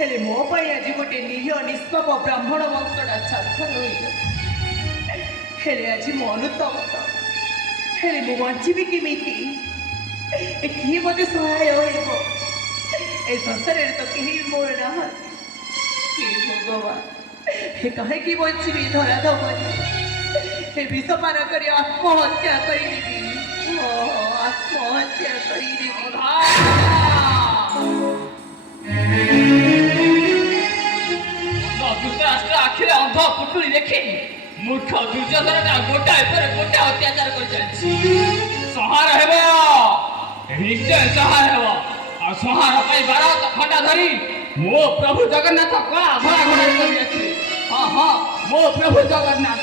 हेले मो पाई आज गोटे निरीह निष्पाप ब्राह्मण वंशटा छात्र हेले आज मो अनुतप्त हेले मु बंचीबी केमिति किए मते सहाय होइबो ए संसार तो कहीं मोर ना भगवान हे कहे कि बंचीबी धरा धमनी हे विष पान कर आत्महत्या करिदेवी आत्महत्या करिदेवी धृतराष्ट्र आखिरे अंध पुटुली देखी मूर्ख दुर्योधन गोटाए पर गोटा अत्याचार कर चलछि संहार हेब निश्चय संहार हेब आ संहार पाई 12 खंडा धरी मो प्रभु जगन्नाथ कला भरा घोड़ा कर अछि हां हां मो प्रभु जगन्नाथ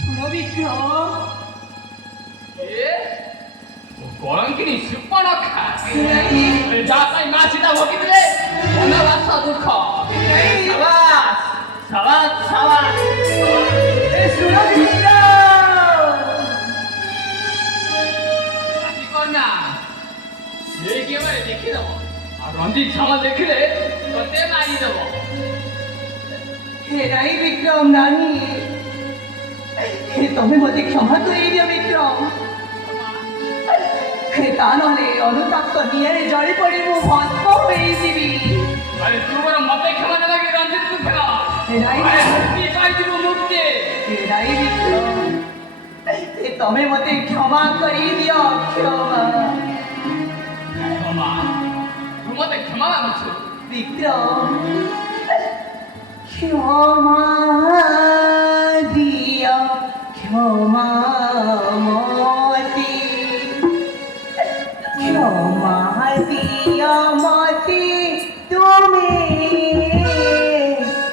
सुनो विक्रम ए कलंकिनी सुपर्णखा जा पाई मा सीता भोगिले वनवास दुख शाबाश शाबाश शाबाश ए सुनो विक्रम आखि करना ये के बारे देखि दबो आ रंजीत छमल देखिले तते मारी दबो हे राई विक्रम नानी हे तमे मते क्षमा करि दियो विक्रम हे तानले अनुताप्त नियारे जळी पड़ी मु भस्म होई जीवी अरे तू मोर मते क्षमा न लगे रंजीत तू खेला हे राई अरे मुक्ति पाई दिबो मुक्ति हे राई विक्रम हे तमे मते क्षमा करि दियो क्षमा क्षमा तू मते क्षमा मांगछु विक्रम क्षमा दियो क्षमा मोती क्षमा दियो मोती तुम्हें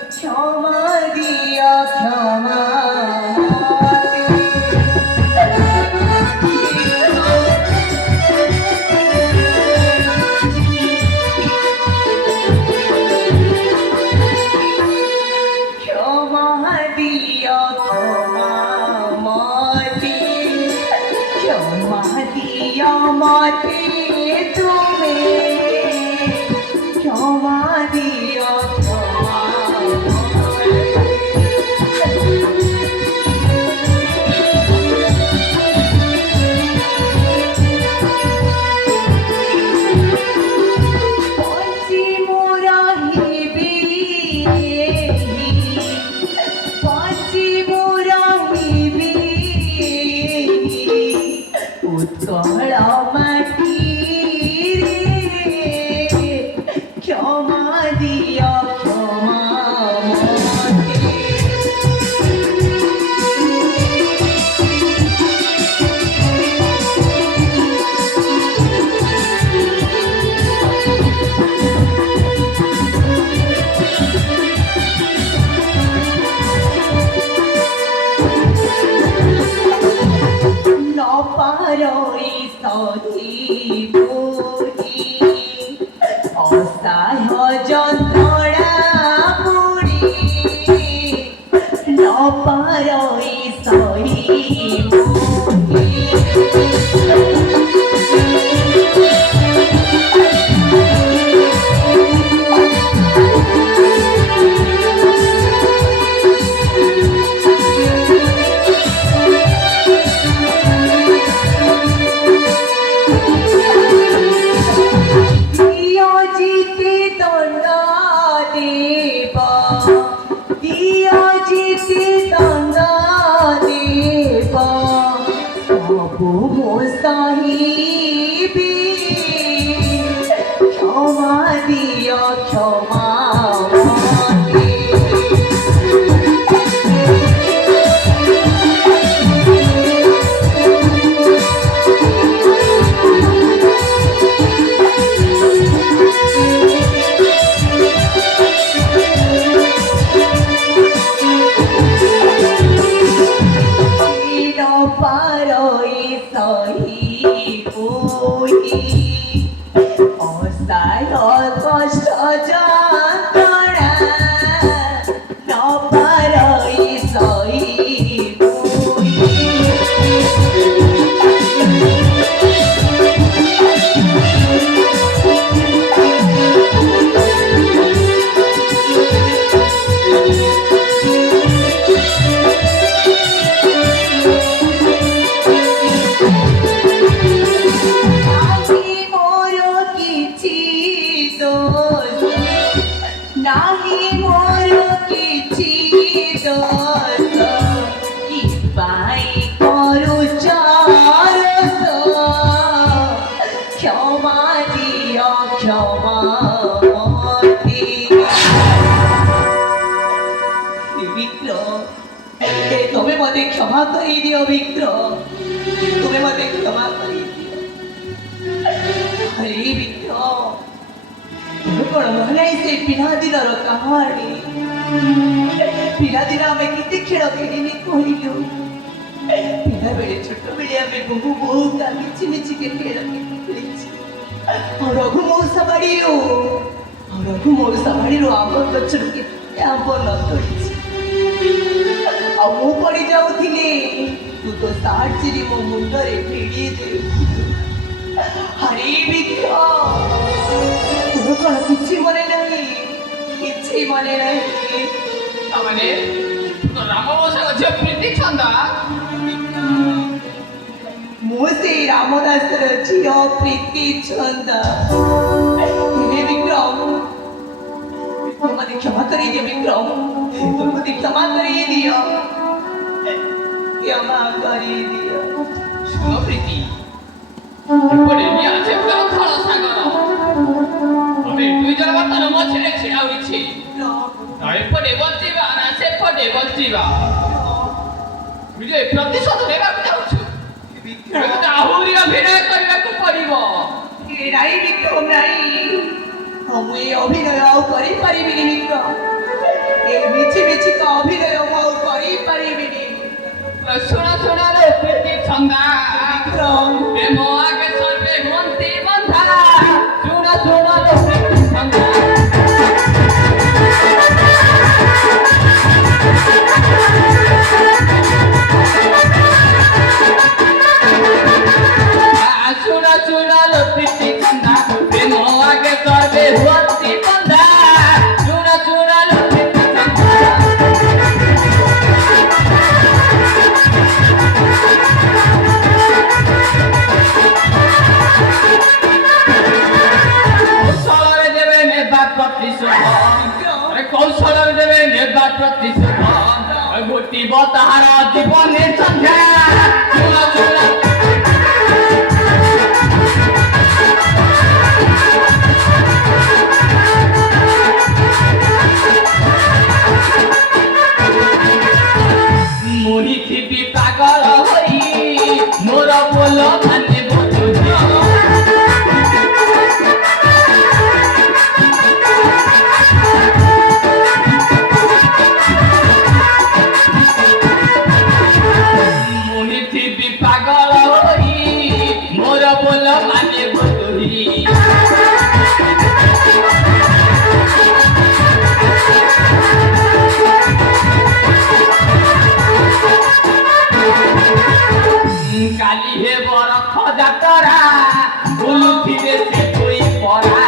क्षमा दियो क्षमा माते तुम्हें क्षमा दिया ନାହିଁ ମୋର କିଛି ଦୋଷ କି ପାଇଁ କରୁଛ ରସ କ୍ଷମା ଦିଅ କ୍ଷମା ମତେ ବିକ୍ର তুমি মতে ক্ষমা করে দিও বিক্র তুমি মতে ক্ষমা করে দিও আরে বিক্র কোন মনে সে পিলাদিনর কাহাণী পিলাদিন আমি কেতে খেল খেলিনি কহিলু পিলাবেলে ছোটবেলে আমি বহু বহু মিছি মিছিকে খেল খেলেছি রঘু মৌসা বাড়িরু আম্ব গছরু কেতে আম্ব নতরিছি ଆଉ ମୁଁ ପଡ଼ି ଯାଉଥିଲି ତୁ ତ ସାର୍ଟ ଚିରି ମୋ ମୁଣ୍ଡରେ ଭିଡ଼ି ଦେଉଥିଲୁ ହରି ବିକ୍ର ତୋର କ'ଣ କିଛି ମନେ ନାହିଁ କିଛି ମନେ ନାହିଁ ତାମାନେ ରାମ ମଉସାଙ୍କ ଝିଅ ପ୍ରୀତି ଛନ୍ଦା ମୁଁ ସେଇ ରାମଦାସର ଝିଅ ପ୍ରୀତି ଛନ୍ଦା ହେ ବିକ୍ରମ ମତେ କ୍ଷମା କରିଦିଅ ବିକ୍ରମ ତୁମକୁ କ୍ଷମା କରିଦିଅ କ୍ଷମା କରିଦିଅ ଶୁଣ ପ୍ରୀତି ଏପଟେ ନିଆ ସେପଟେ ଅଥଳ ସାଗର ଆମେ ଦୁଇ ଜଣ ବର୍ତ୍ତମାନ ମଝିରେ ଛିଡ଼ା ହୋଇଛେ ନା ଏପଟେ ବଞ୍ଚିବା ନା ସେପଟେ ବଞ୍ଚିବା ବିଜୟ ପ୍ରତିଶୋଧ ନେବାକୁ ଯାଉଛୁ ଏବେ ଆହୁରି ଅଭିନୟ କରିବାକୁ ପଡ଼ିବ ନାଇଁ ବିକ୍ରମ ନାଇଁ ମୁଁ ଏ ଅଭିନୟ ଆଉ କରିପାରିବିନି ବିକ୍ରମ ଏ ମିଛି ମିଛିକା ଅଭିନୟ ମୁଁ ଆଉ କରିପାରିବିନି ଶୁଣ ଶୁଣ ରେ ପ୍ରୀତି ଛନ୍ଦା ବିକ୍ରମ ପ୍ରେମ ଆଗେ ସର୍ବେ ହୁଅନ୍ତି ବନ୍ଧା ଶୁଣ ଶୁଣ ରେ ପ୍ରୀତି ଛନ୍ଦା ଶୁଣ ଶୁଣ ରେ ପ୍ରୀତି ଛନ୍ଦା ପ୍ରେମ ଆଗେ ସର୍ବେ ହୁଅନ୍ତି ବନ୍ଧା ଶୁଣ ଶୁଣ ରେ ପ୍ରୀତି ଛନ୍ଦା କୌଶଳରେ ଦେବେ ନେବା ପ୍ରତିଶୋଧ କୌଶଳରେ ଦେବେ ନେବା ପ୍ରତିଶୋଧ ଘଟିବ ତାହାର ଜୀବନେ ସନ୍ଧ୍ୟା ଶୁଣ ଶୁଣ ମରିଥିବି ପାଗଳ ହୋଇ ମୋର ବୋଲ ମାନେ ବଧୁଛି ମରିଥିବି ପାଗଳ ହୋଇ ମୋର ବୋଲ ମାନେ ବଧୁଛି কালি হেব রথ যাত্রা বুলুথিবে সে তুই পড়া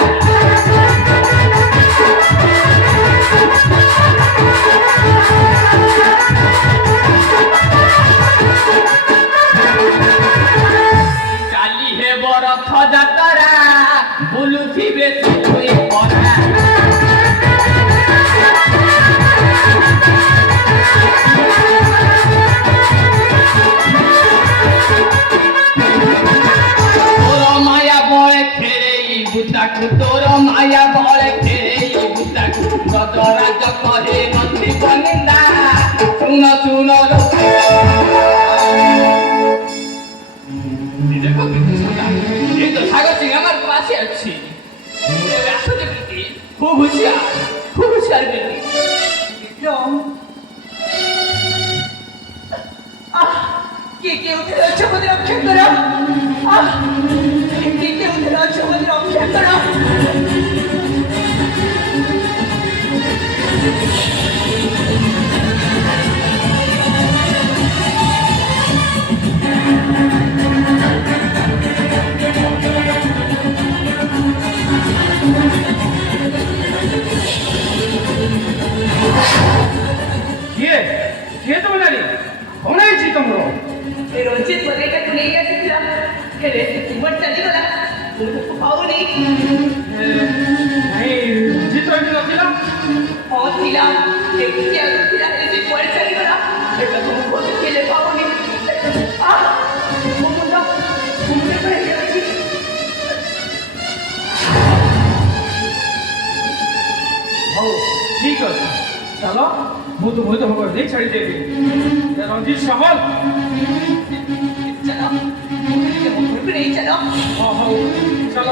কালি হেব রথ যাত্রা বুলুথিবে সে তুই পড়া তোর মায়া বলে খেয়ে বুতাকু গজরাজ করে নথি বনিন্দা শুন শুন দেখো এই তো সাগর সিং আমার পাশে আছি আসলে প্রীতি খুব হুঁশিয়ার প্রীতি বিক্রম কে উঠে যাচ্ছে আমাদের রক্ষা করো কে উঠে যাচ্ছে আমাদের রক্ষা করো କିଏ ତମେ ନାରୀ କଣ ହେଇଛି ତମର ରଞ୍ଜିତ ବଦେଇଟାକୁ ନେଇ ଆସିଥିଲା ହେଲେ ତୁମର ଚାଲିଗଲା ମୁଁ ତାକୁ ପାଉନି ନାଇଁ ଜିତ ଏଠି ନଥିଲା ଥିଲା ଏଠି ଆଗକୁ ସେ କୁଆଡ଼େ ଚାଲିଗଲା ଏଟା ତ ମୁଁ ବହୁତ ଖେଳେ ପାଉନି ମୋ ମୁଣ୍ଡ ପୁରା ହେଇଯାଉଛି ହଉ ଠିକ ଅଛି ଚାଲ ମୁଁ ତୁମକୁ ତମ ଘରେ ନେଇ ଛାଡ଼ିଦେବି ରଞ୍ଜିତ ସାମଲ चलो मुझे नहीं चलो ହଁ ହଉ ଚାଲ